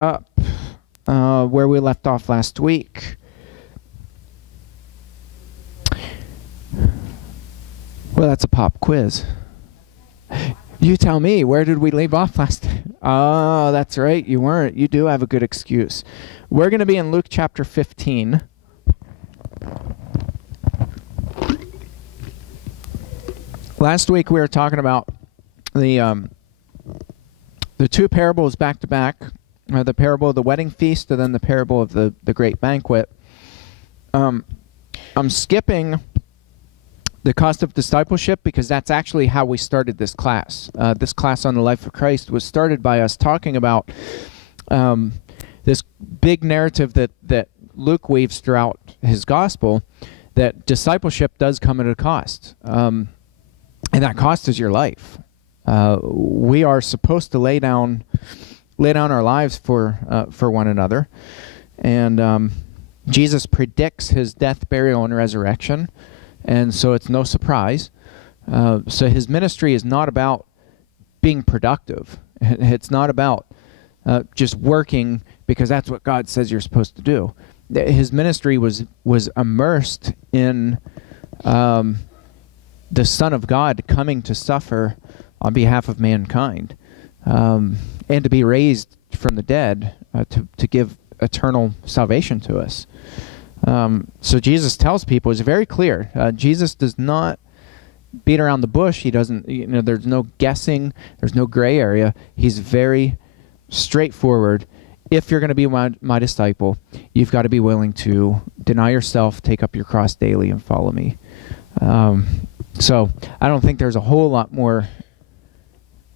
Up where we left off last week. Well, that's a pop quiz. You tell me, where did we leave off last? Oh, that's right, you weren't. You do have a good excuse. We're going to be in Luke chapter 15. Last week we were talking about the two parables back to back. The parable of the wedding feast and then the parable of the great banquet. I'm skipping the cost of discipleship because that's actually how we started this class. This class on the life of Christ was started by us talking about this big narrative that Luke weaves throughout his gospel, that discipleship does come at a cost. And that cost is your life. We are supposed to lay down our lives for one another. And Jesus predicts his death, burial, and resurrection. And so it's no surprise. So his ministry is not about being productive. It's not about just working because that's what God says you're supposed to do. His ministry was immersed in the Son of God coming to suffer on behalf of mankind. And to be raised from the dead to give eternal salvation to us. So Jesus tells people, it's very clear. Jesus does not beat around the bush. He doesn't, there's no guessing. There's no gray area. He's very straightforward. If you're going to be my disciple, you've got to be willing to deny yourself, take up your cross daily, and follow me. So I don't think there's a whole lot more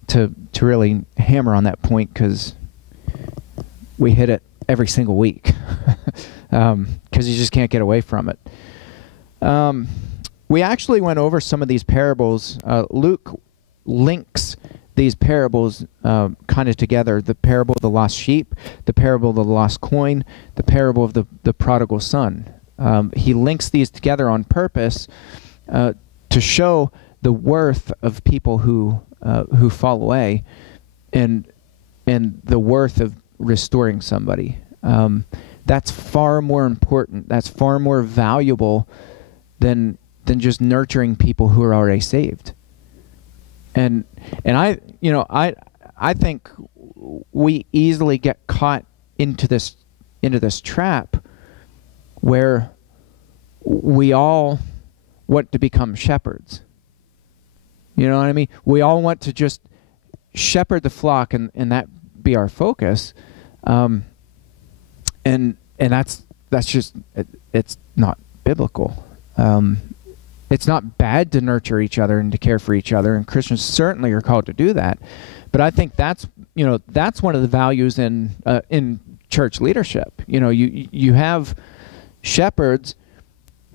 to really hammer on that point because we hit it every single week because you just can't get away from it. We actually went over some of these parables. Luke links these parables kind of together. The parable of the lost sheep, the parable of the lost coin, the parable of the prodigal son. He links these together on purpose to show the worth of people who fall away, and the worth of restoring somebody. That's far more important. That's far more valuable than just nurturing people who are already saved. And I think we easily get caught into this trap where we all want to become shepherds. You know what I mean? We all want to just shepherd the flock and that be our focus. And that's just, it's not biblical. It's not bad to nurture each other and to care for each other, and Christians certainly are called to do that. But I think that's one of the values in church leadership. You have shepherds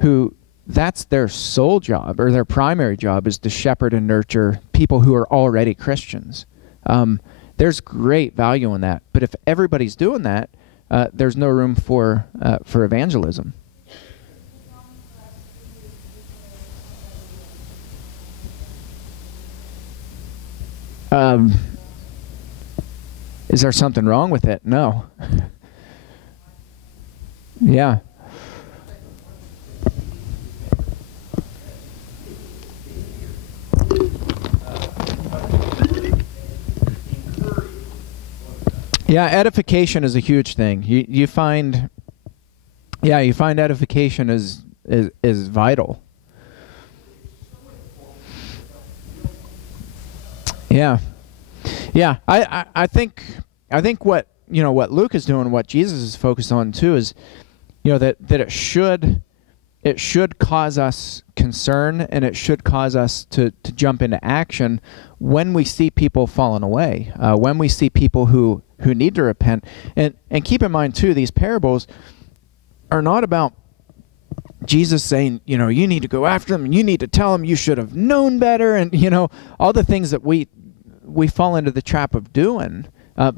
who, that's their sole job or their primary job is to shepherd and nurture people who are already Christians. There's great value in that. But if everybody's doing that, there's no room for evangelism. Is there something wrong with it? No. Yeah. Yeah, edification is a huge thing. You find edification is vital. Yeah. I think what Luke is doing, what Jesus is focused on too, is that it should cause us concern, and it should cause us to jump into action when we see people falling away, when we see people who need to repent. And keep in mind too, these parables are not about Jesus saying, you need to go after them, and you need to tell them you should have known better, and all the things that we fall into the trap of doing,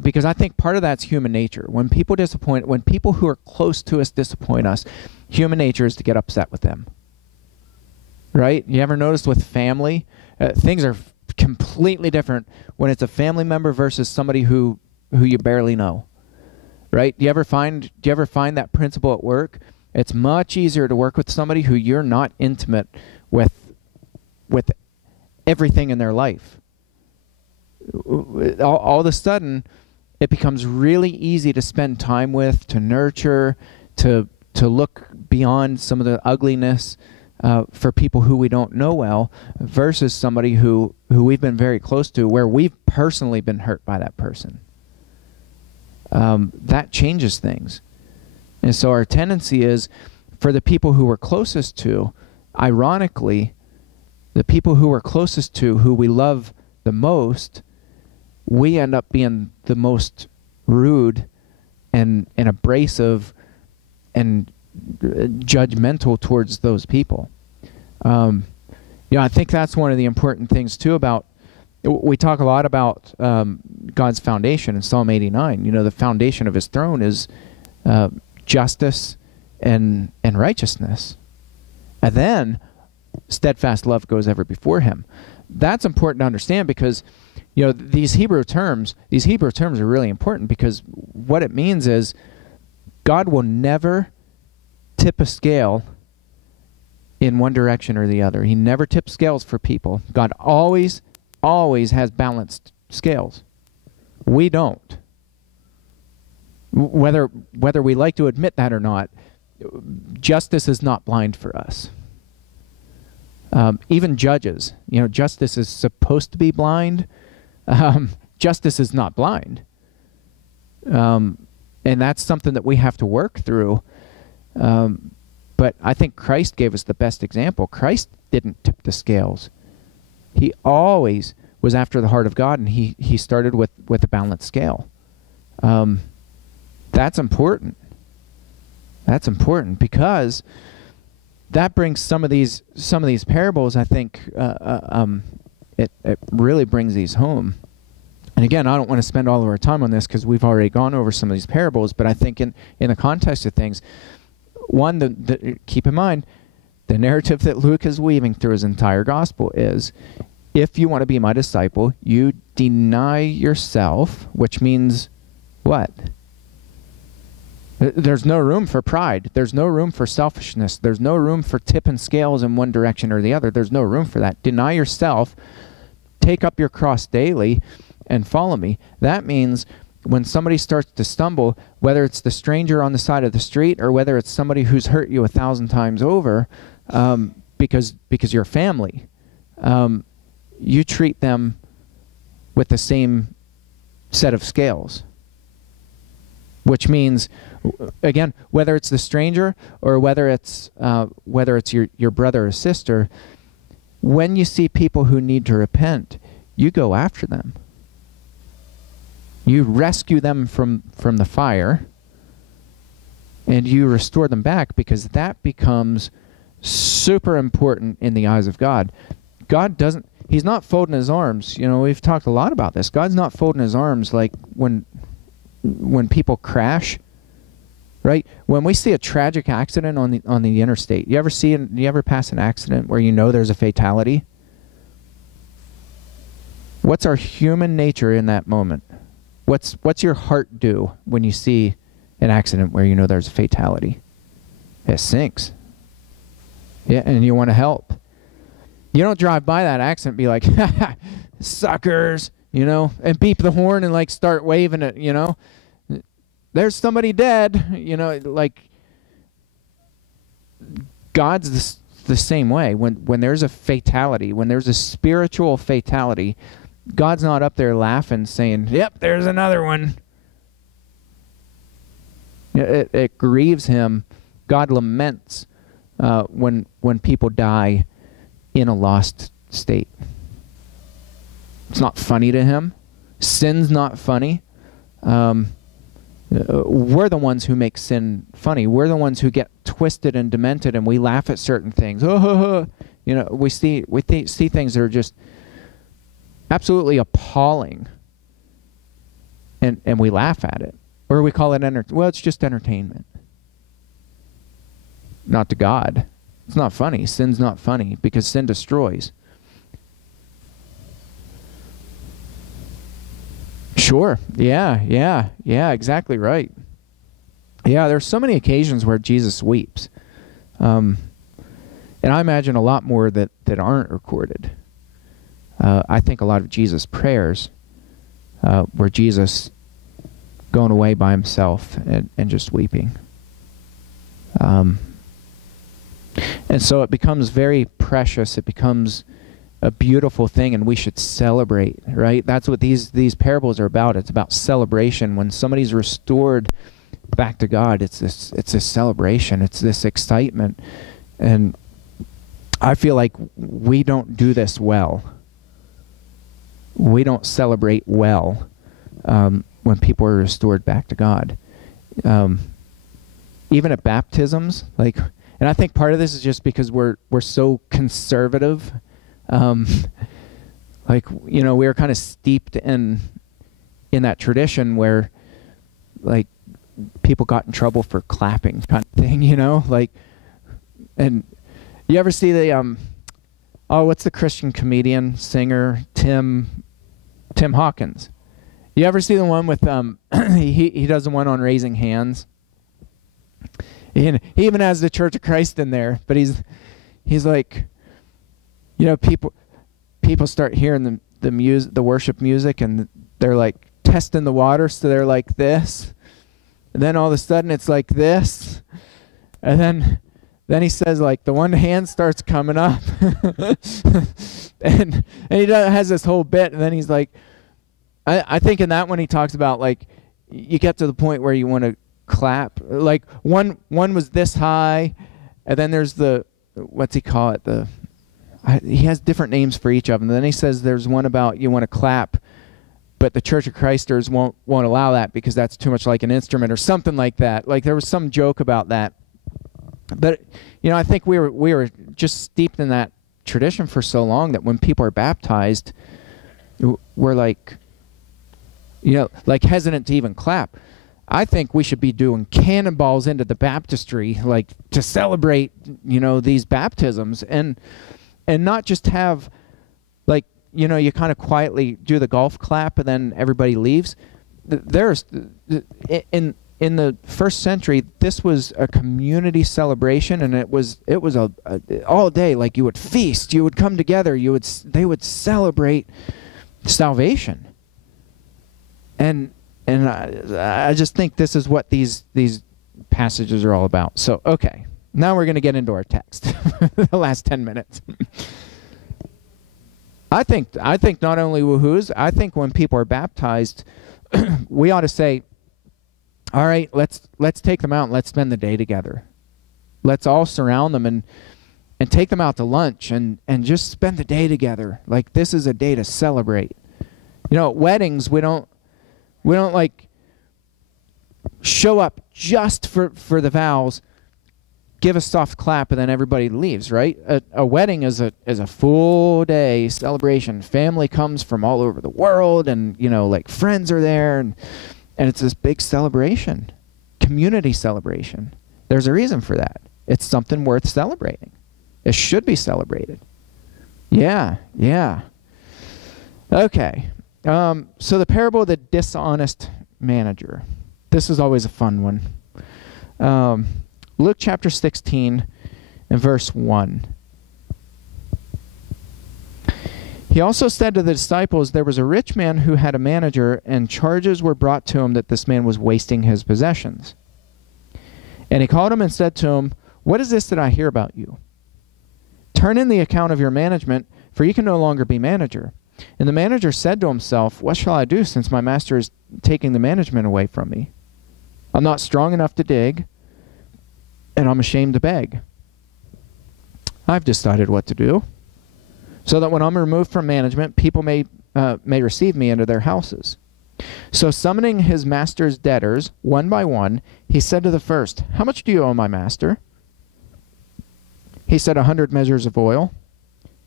because I think part of that's human nature. When people who are close to us disappoint us, human nature is to get upset with them. Right? You ever notice with family, things are completely different when it's a family member versus somebody who you barely know. right? Do you ever find that principle at work? It's much easier to work with somebody who you're not intimate with everything in their life. All of a sudden, it becomes really easy to spend time with, to nurture, to look beyond some of the ugliness for people who we don't know well, versus somebody who we've been very close to, where we've personally been hurt by that person. That changes things. And so our tendency is, for the people who we're closest to, ironically, the people who we're closest to, who we love the most, we end up being the most rude and abrasive and judgmental towards those people. I think that's one of the important things too about, we talk a lot about God's foundation in Psalm 89. The foundation of his throne is justice and righteousness. And then steadfast love goes ever before him. That's important to understand, because these Hebrew terms are really important, because what it means is God will never tip a scale in one direction or the other. He never tips scales for people. God always has balanced scales. We don't. Whether we like to admit that or not, justice is not blind for us. Even judges, justice is supposed to be blind. Justice is not blind. And that's something that we have to work through. But I think Christ gave us the best example. Christ didn't tip the scales. He always was after the heart of God, and he started with a balanced scale. That's important. That's important, because that brings some of these parables, I think, it really brings these home. And again, I don't want to spend all of our time on this, because we've already gone over some of these parables, but I think in the context of things, one, keep in mind, the narrative that Luke is weaving through his entire gospel is, if you want to be my disciple, you deny yourself, which means what? There's no room for pride. There's no room for selfishness. There's no room for tipping scales in one direction or the other. There's no room for that. Deny yourself, take up your cross daily, and follow me. That means when somebody starts to stumble, whether it's the stranger on the side of the street or whether it's somebody who's hurt you 1,000 times over, because you're family, you treat them with the same set of scales. Which means, again, whether it's the stranger or whether it's your brother or sister, when you see people who need to repent, you go after them. You rescue them from the fire, and you restore them back, because that becomes super important in the eyes of God. He's not folding his arms. We've talked a lot about this. God's not folding his arms like when people crash, right? When we see a tragic accident on the interstate, you ever pass an accident where there's a fatality? What's our human nature in that moment? What's your heart do when you see an accident where there's a fatality? It sinks. Yeah, and you want to help. You don't drive by that accident and be like, suckers, and beep the horn and start waving it, There's somebody dead, God's the same way. When there's a fatality, when there's a spiritual fatality, God's not up there laughing saying, yep, there's another one. It grieves him. God laments when people die in a lost state. It's not funny to him. Sin's not funny. We're the ones who make sin funny. We're the ones who get twisted and demented, and we laugh at certain things. We see things that are just absolutely appalling, and we laugh at it, or we call it it's just entertainment. Not to God. It's not funny. Sin's not funny, because sin destroys. Sure. Yeah, exactly right. Yeah, there's so many occasions where Jesus weeps. And I imagine a lot more that aren't recorded. I think a lot of Jesus' prayers were Jesus going away by himself and just weeping. And so it becomes very precious. It becomes a beautiful thing, and we should celebrate, right? That's what these parables are about. It's about celebration. When somebody's restored back to God, it's this celebration. It's this excitement. And I feel like we don't do this well. We don't celebrate well when people are restored back to God. Even at baptisms, and I think part of this is just because we're so conservative. We were kind of steeped in that tradition where, people got in trouble for clapping kind of thing, and you ever see the, what's the Christian comedian, singer, Tim Hawkins? You ever see the one with, he does the one on raising hands? He even has the Church of Christ in there, but he's like, people start hearing the music, the worship music, and they're like testing the water, so they're like this, and then all of a sudden it's like this, and then he says, the one hand starts coming up, and he has this whole bit, and then he's like, I think in that one he talks about you get to the point where you want to clap. One was this high, and then there's the, what's he call it? He has different names for each of them. And then he says there's one about you want to clap, but the Church of Christers won't allow that because that's too much like an instrument or something like that. There was some joke about that. But I think we were just steeped in that tradition for so long that when people are baptized, we're hesitant to even clap. I think we should be doing cannonballs into the baptistry, to celebrate, these baptisms, and not just have, you kind of quietly do the golf clap and then everybody leaves. There's in the first century, this was a community celebration, and it was a all day. You would feast, you would come together, they would celebrate salvation, and I just think this is what these passages are all about. So, okay, now we're going to get into our text. The last 10 minutes. I think not only woohoos, I think when people are baptized, we ought to say, all right, let's take them out and let's spend the day together. Let's all surround them and take them out to lunch and just spend the day together. This is a day to celebrate. At weddings, we don't show up just for the vows, give a soft clap, and then everybody leaves, right? A wedding is a full day celebration. Family comes from all over the world, and friends are there, and it's this big celebration, community celebration. There's a reason for that. It's something worth celebrating. It should be celebrated. Yeah. Okay. So the parable of the dishonest manager. This is always a fun one. Luke chapter 16 and verse 1. He also said to the disciples, there was a rich man who had a manager, and charges were brought to him that this man was wasting his possessions. And he called him and said to him, what is this that I hear about you? Turn in the account of your management, for you can no longer be manager. And the manager said to himself, what shall I do, since my master is taking the management away from me? I'm not strong enough to dig, and I'm ashamed to beg. I've decided what to do, so that when I'm removed from management, people may receive me into their houses. So summoning his master's debtors, one by one, he said to the first, how much do you owe my master? He said, 100 measures of oil.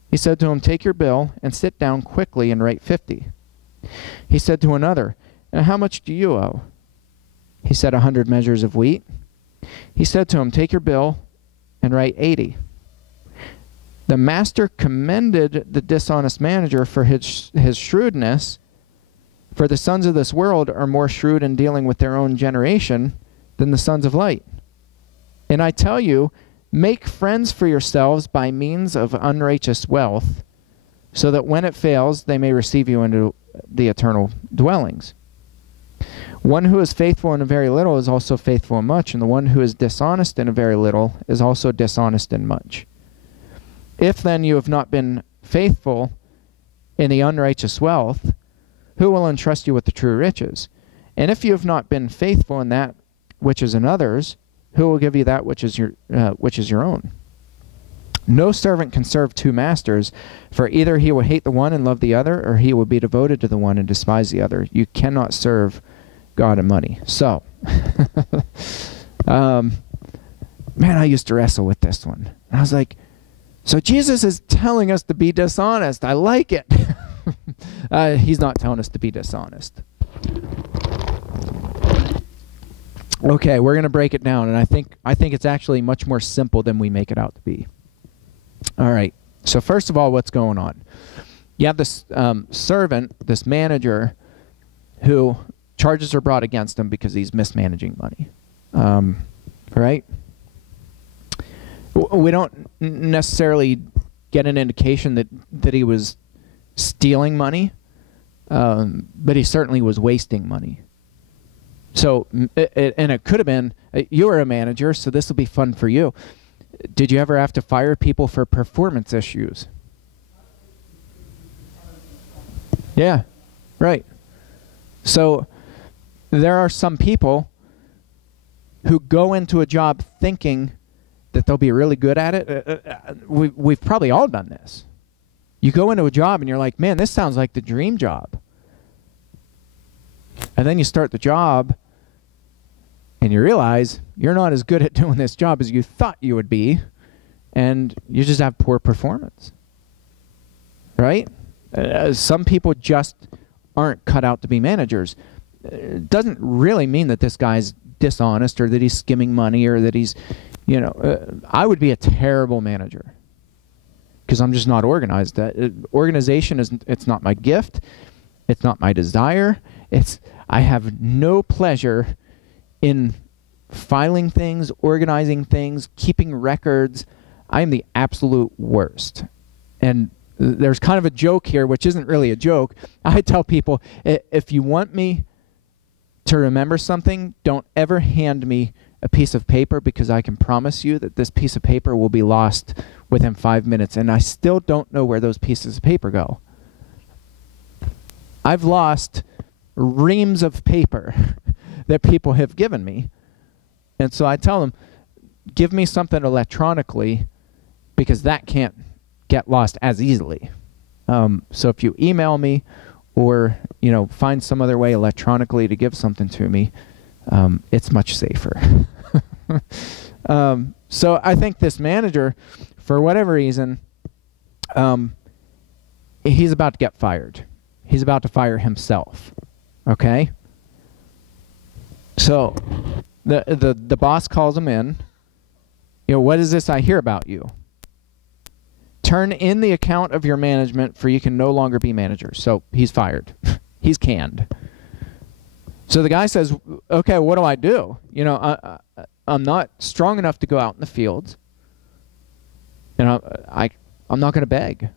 He said to him, take your bill and sit down quickly and write 50. He said to another, and how much do you owe? He said, 100 measures of wheat. He said to him, take your bill and write 80. The master commended the dishonest manager for his shrewdness, for the sons of this world are more shrewd in dealing with their own generation than the sons of light. And I tell you, make friends for yourselves by means of unrighteous wealth, so that when it fails, they may receive you into the eternal dwellings. One who is faithful in a very little is also faithful in much, and the one who is dishonest in a very little is also dishonest in much. If then you have not been faithful in the unrighteous wealth, who will entrust you with the true riches? And if you have not been faithful in that which is another's, who will give you that which is your own? No servant can serve two masters, for either he will hate the one and love the other, or he will be devoted to the one and despise the other. You cannot serve God and money. So, man, I used to wrestle with this one. I was like, so Jesus is telling us to be dishonest. I like it. He's not telling us to be dishonest. Okay, we're going to break it down, and I think it's actually much more simple than we make it out to be. All right, so first of all, what's going on? You have this servant, this manager, who charges are brought against him because he's mismanaging money, right? We don't necessarily get an indication that he was stealing money, but he certainly was wasting money. So, and it could have been, you were a manager, so this will be fun for you. Did you ever have to fire people for performance issues? Yeah, right. So, there are some people who go into a job thinking that they'll be really good at it. We've probably all done this. You go into a job and you're like, man, this sounds like the dream job. And then you start the job and you realize you're not as good at doing this job as you thought you would be, and you just have poor performance. Right? Some people just aren't cut out to be managers. It doesn't really mean that this guy's dishonest or that he's skimming money or that he's, you know, I would be a terrible manager because I'm just not organized. Organization it's not my gift. It's not my desire. I have no pleasure in filing things, organizing things, keeping records. I am the absolute worst. And there's kind of a joke here, which isn't really a joke. I tell people, if you want me to remember something, don't ever hand me a piece of paper, because I can promise you that this piece of paper will be lost within 5 minutes, and I still don't know where those pieces of paper go. I've lost reams of paper that people have given me. And so I tell them, give me something electronically, because that can't get lost as easily. So if you email me or, you know, find some other way electronically to give something to me, it's much safer. So I think this manager, for whatever reason, he's about to get fired. He's about to fire himself. Okay? So the boss calls him in. You know, what is this I hear about you? Turn in the account of your management, for you can no longer be manager. So he's fired. He's canned. So the guy says, okay, what do I do? You know, I'm not strong enough to go out in the fields. You know, I'm not going to beg.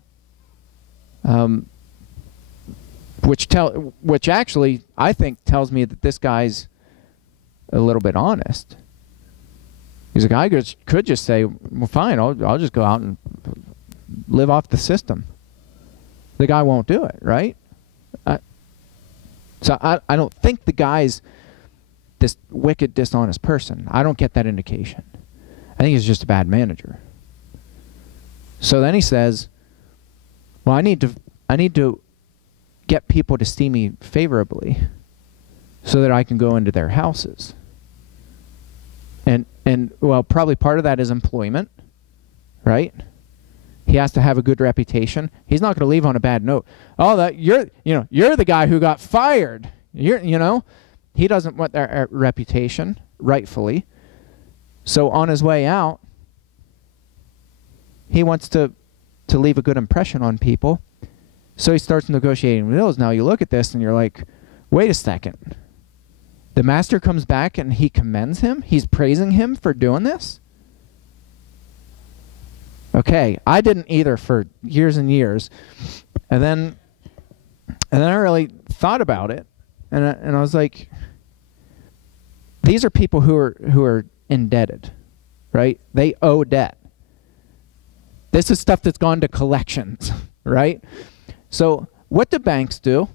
Which actually I think tells me that this guy's a little bit honest. He's like, I could just say, well, fine, I'll just go out and live off the system. The guy won't do it, right? So I don't think the guy's this wicked, dishonest person. I don't get that indication. I think he's just a bad manager. So then he says, well, I need to get people to see me favorably so that I can go into their houses. And well, probably part of that is employment, right? He has to have a good reputation. He's not going to leave on a bad note. Oh, you're the guy who got fired. He doesn't want their reputation, rightfully. So on his way out, he wants to leave a good impression on people. So he starts negotiating deals. Now you look at this and you're like, wait a second. The master comes back and he commends him. He's praising him for doing this. Okay, I didn't either for years and years. And then I really thought about it, and I was like, these are people who are indebted, right? They owe debt. This is stuff that's gone to collections, right? So what do banks do?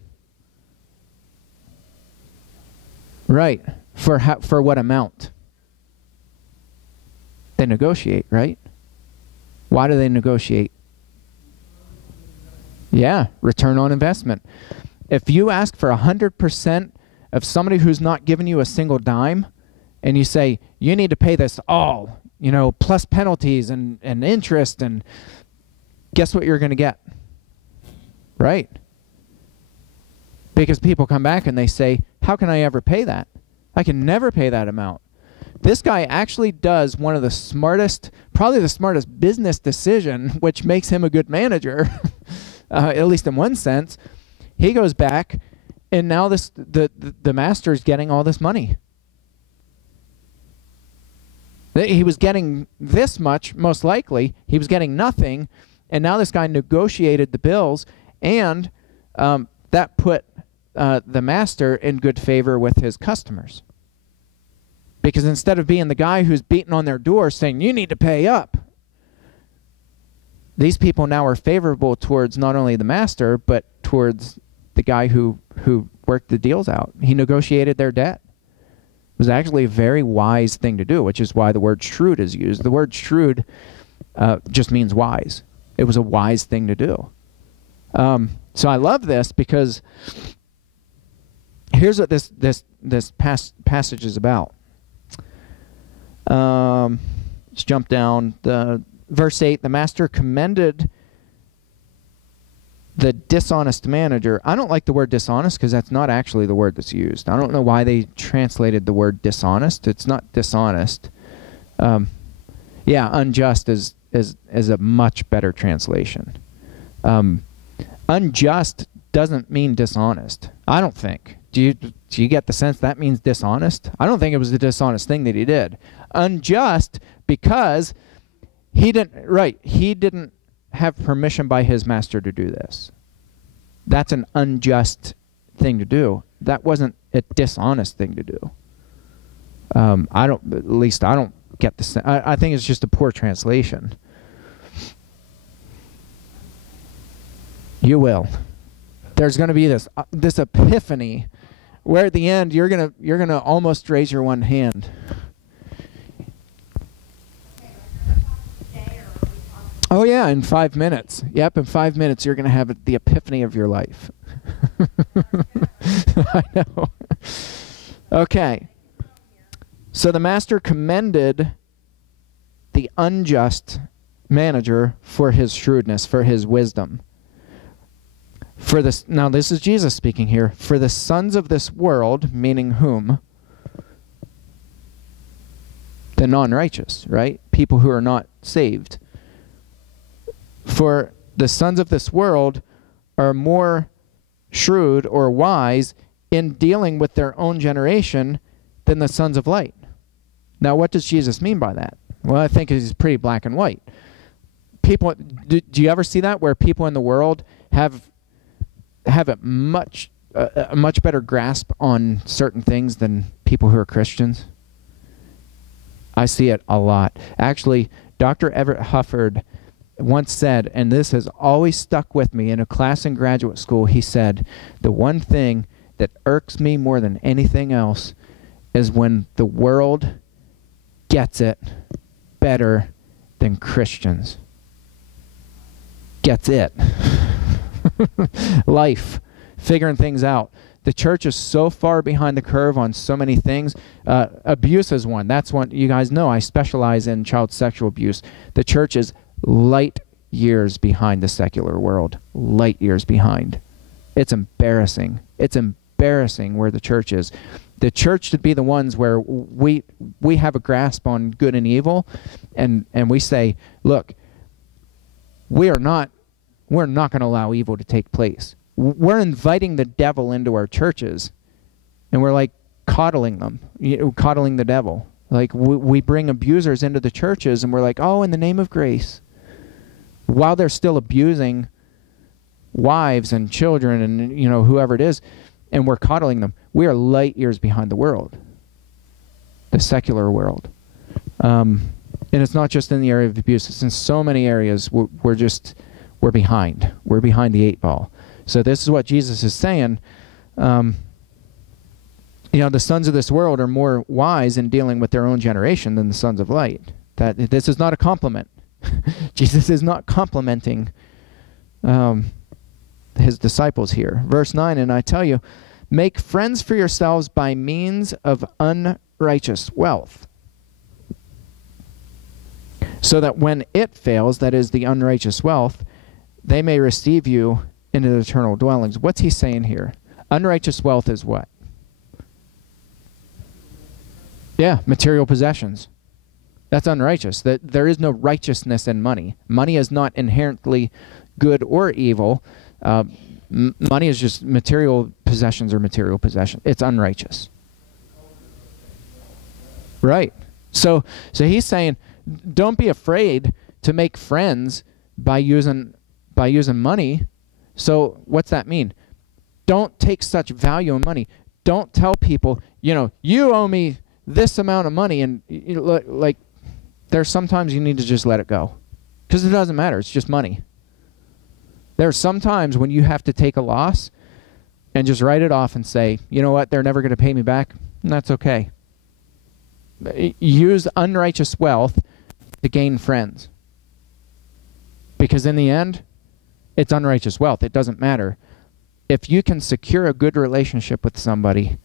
Right. For what amount? They negotiate, right? Why do they negotiate? Yeah, return on investment. If you ask for 100% of somebody who's not giving you a single dime, and you say, you need to pay this all, plus penalties and interest, and guess what you're going to get? Right? Because people come back and they say, how can I ever pay that? I can never pay that amount. This guy actually does one of the smartest, probably the smartest business decision, which makes him a good manager, at least in one sense. He goes back, and now the master is getting all this money. He was getting this much, most likely. He was getting nothing, and now this guy negotiated the bills, and that put the master in good favor with his customers. Because instead of being the guy who's beating on their door saying, you need to pay up, these people now are favorable towards not only the master, but towards the guy who worked the deals out. He negotiated their debt. It was actually a very wise thing to do, which is why the word shrewd is used. The word shrewd just means wise. It was a wise thing to do. So I love this because here's what this passage is about. Let's jump down. Verse 8, the master commended the dishonest manager. I don't like the word dishonest because that's not actually the word that's used. I don't know why they translated the word dishonest. It's not dishonest. Yeah, unjust is a much better translation. Unjust doesn't mean dishonest, I don't think. Do you get the sense that means dishonest? I don't think it was a dishonest thing that he did. Unjust because he didn't have permission by his master to do this. That's an unjust thing to do. That wasn't a dishonest thing to do. I don't get the sense. I think it's just a poor translation. You will. There's going to be this epiphany where at the end you're gonna almost raise your one hand. Oh yeah, in 5 minutes. Yep, in 5 minutes you're gonna have the epiphany of your life. I know. Okay. So the master commended the unjust manager for his shrewdness, for his wisdom. Now this is Jesus speaking here. For the sons of this world, meaning whom? The non-righteous, right? People who are not saved. For the sons of this world are more shrewd or wise in dealing with their own generation than the sons of light. Now what does Jesus mean by that? Well, I think it's pretty black and white. People, do you ever see that where people in the world have a much better grasp on certain things than people who are Christians? I see it a lot. Actually, Dr. Everett Hufford once said, and this has always stuck with me in a class in graduate school, he said, the one thing that irks me more than anything else is when the world gets it better than Christians. Gets it. Life, figuring things out. The church is so far behind the curve on so many things. Abuse is one. That's one. You guys know I specialize in child sexual abuse. The church is light years behind the secular world. Light years behind. It's embarrassing. It's embarrassing where the church is. The church should be the ones where we have a grasp on good and evil, and we say, look, we're not going to allow evil to take place. We're inviting the devil into our churches, and we're like, coddling them, coddling the devil. Like we bring abusers into the churches and we're like, oh, in the name of grace, while they're still abusing wives and children and whoever it is, and we're coddling them. We are light years behind the world, the secular world. And it's not just in the area of abuse, it's in so many areas. We're behind. We're behind the 8 ball. So this is what Jesus is saying. The sons of this world are more wise in dealing with their own generation than the sons of light. This is not a compliment. Jesus is not complimenting his disciples here. Verse 9, and I tell you, make friends for yourselves by means of unrighteous wealth, so that when it fails, that is the unrighteous wealth, they may receive you into the eternal dwellings. What's he saying here? Unrighteous wealth is what? Yeah, material possessions. That's unrighteous. There is no righteousness in money. Money is not inherently good or evil. Money is just material possessions or material possession. It's unrighteous. Right. So he's saying, don't be afraid to make friends by using money. So what's that mean? Don't take such value in money. Don't tell people, you owe me this amount of money, and like there's sometimes you need to just let it go, because it doesn't matter. It's just money. There's sometimes when you have to take a loss and just write it off and say, you know what, they're never going to pay me back, and that's okay. Use unrighteous wealth to gain friends, because in the end, it's unrighteous wealth. It doesn't matter. If you can secure a good relationship with somebody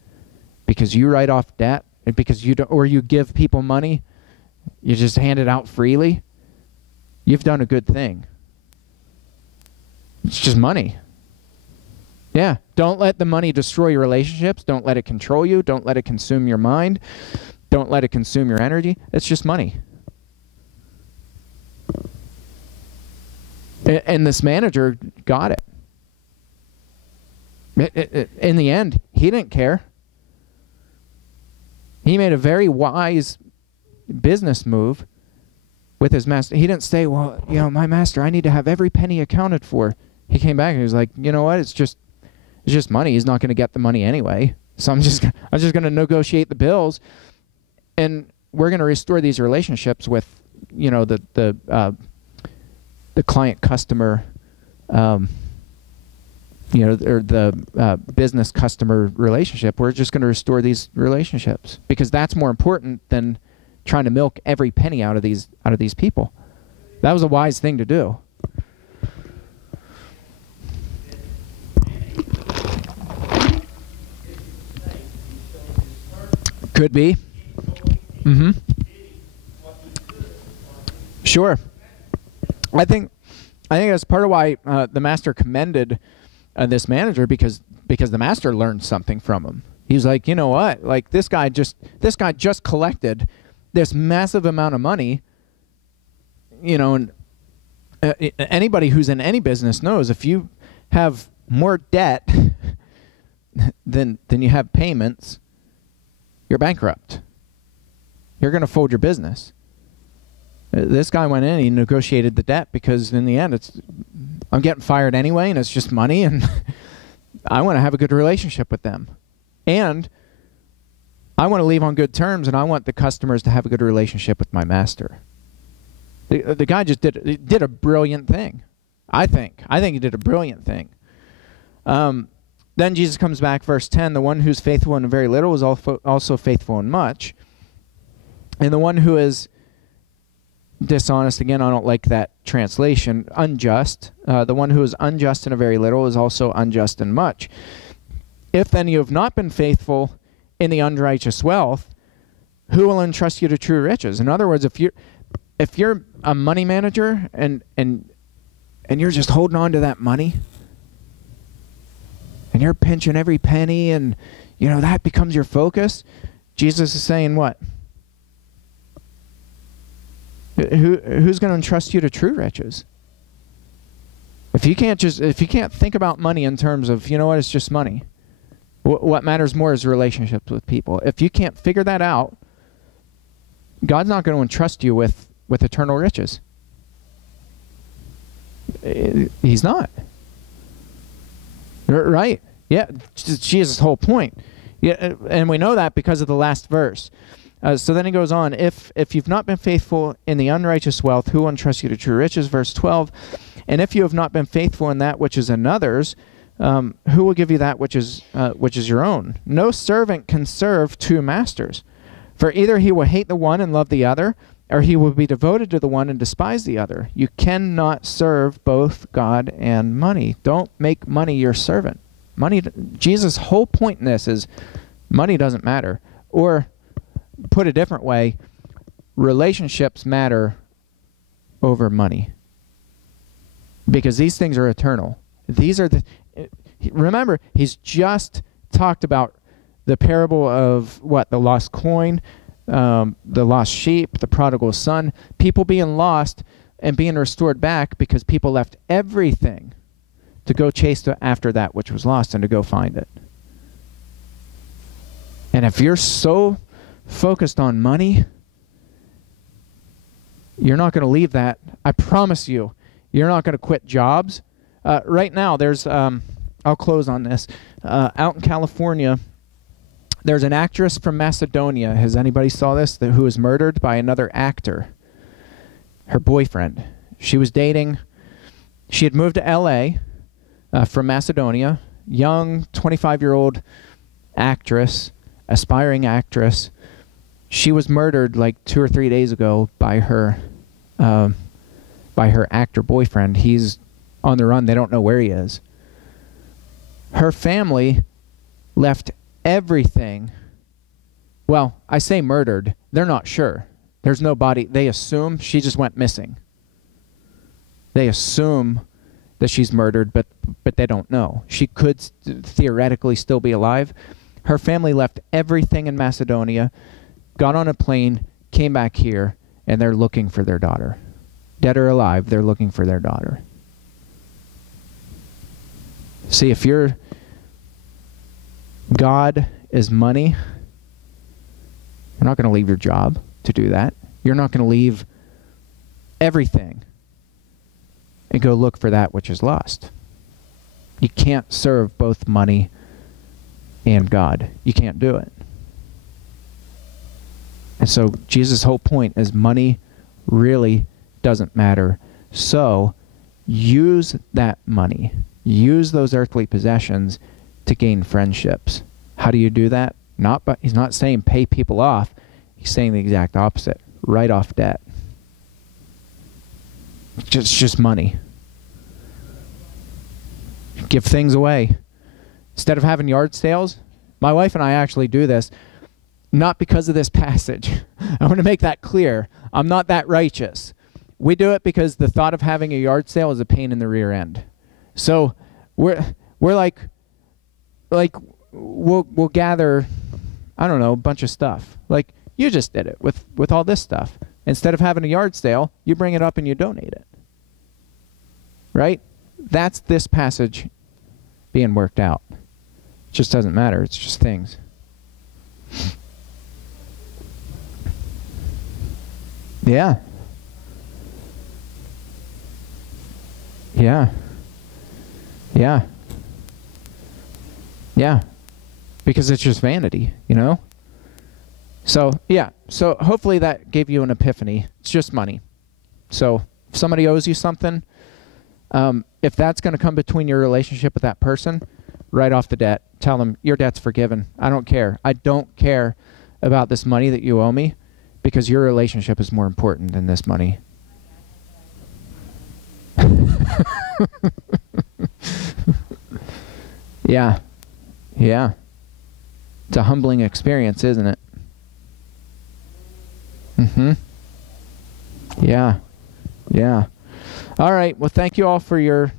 because you write off debt, and because you give people money, you just hand it out freely, you've done a good thing. It's just money. Yeah, don't let the money destroy your relationships. Don't let it control you. Don't let it consume your mind. Don't let it consume your energy. It's just money. And this manager got it. In the end, he didn't care. He made a very wise business move with his master. He didn't say, well, my master, I need to have every penny accounted for. He came back and he was like, you know what? It's just money. He's not going to get the money anyway. So I'm just going to negotiate the bills, and we're going to restore these relationships with, the client customer, or the business customer relationship. We're just going to restore these relationships, because that's more important than trying to milk every penny out of these people. That was a wise thing to do. Could be. Mm-hmm. Sure. I think that's part of why the master commended this manager, because the master learned something from him. He was like, you know what? Like this guy just collected this massive amount of money. And anybody who's in any business knows, if you have more debt than you have payments, you're bankrupt. You're going to fold your business. This guy went in, he negotiated the debt, because in the end, I'm getting fired anyway, and it's just money, and I want to have a good relationship with them. And I want to leave on good terms, and I want the customers to have a good relationship with my master. The guy just did a brilliant thing. I think he did a brilliant thing. Then Jesus comes back, verse 10, the one who's faithful in very little is also faithful in much. And the one who is dishonest, again, I don't like that translation, unjust. The one who is unjust in a very little is also unjust in much. If then you have not been faithful in the unrighteous wealth, who will entrust you to true riches? In other words, if you're a money manager and you're just holding on to that money, and you're pinching every penny, and that becomes your focus, Jesus is saying what? Who's going to entrust you to true riches? If you can't think about money in terms of, it's just money, What matters more is relationships with people. If you can't figure that out, God's not going to entrust you with eternal riches. He's not. Right? Yeah, Jesus' whole point. Yeah, and we know that because of the last verse. So then he goes on, if you've not been faithful in the unrighteous wealth, who will entrust you to true riches? Verse 12, and if you have not been faithful in that which is another's, who will give you that which is your own? No servant can serve two masters, for either he will hate the one and love the other, or he will be devoted to the one and despise the other. You cannot serve both God and money. Don't make money your servant. Money. Jesus' whole point in this is money doesn't matter. Or, put a different way, relationships matter over money. Because these things are eternal. These are remember, he's just talked about the parable of the lost coin, the lost sheep, the prodigal son, people being lost and being restored back because people left everything to go chase after that which was lost and to go find it. And if you're so focused on money, you're not going to leave that. I promise you, you're not going to quit jobs. Right now, there's, I'll close on this. Out in California, there's an actress from Macedonia. Has anybody saw this? Who was murdered by another actor. Her boyfriend. She was dating. She had moved to L.A. From Macedonia. Young, 25-year-old actress, aspiring actress. She was murdered like 2 or 3 days ago by her actor boyfriend. He's on the run. They don't know where he is. Her family left everything. Well, I say murdered. They're not sure. There's no body. They assume she just went missing. They assume that she's murdered, but they don't know. She could theoretically still be alive. Her family left everything in Macedonia, got on a plane, came back here, and they're looking for their daughter. Dead or alive, they're looking for their daughter. See, if your God is money, you're not going to leave your job to do that. You're not going to leave everything and go look for that which is lost. You can't serve both money and God. You can't do it. And so Jesus' whole point is money really doesn't matter. So use that money. Use those earthly possessions to gain friendships. How do you do that? He's not saying pay people off. He's saying the exact opposite. Write off debt. It's just money. Give things away. Instead of having yard sales, my wife and I actually do this, not because of this passage. I want to make that clear. I'm not that righteous. We do it because the thought of having a yard sale is a pain in the rear end. So we're like we'll gather, I don't know, a bunch of stuff. Like you just did it with all this stuff. Instead of having a yard sale, you bring it up and you donate it. Right? That's this passage being worked out. It just doesn't matter. It's just things. Yeah. Yeah. Yeah. Yeah. Because it's just vanity, you know? So, yeah. So hopefully that gave you an epiphany. It's just money. So if somebody owes you something, if that's going to come between your relationship with that person, write off the debt. Tell them, your debt's forgiven. I don't care. I don't care about this money that you owe me because your relationship is more important than this money. Yeah. Yeah. It's a humbling experience, isn't it? Mm-hmm. Yeah. Yeah. All right. Well, thank you all for your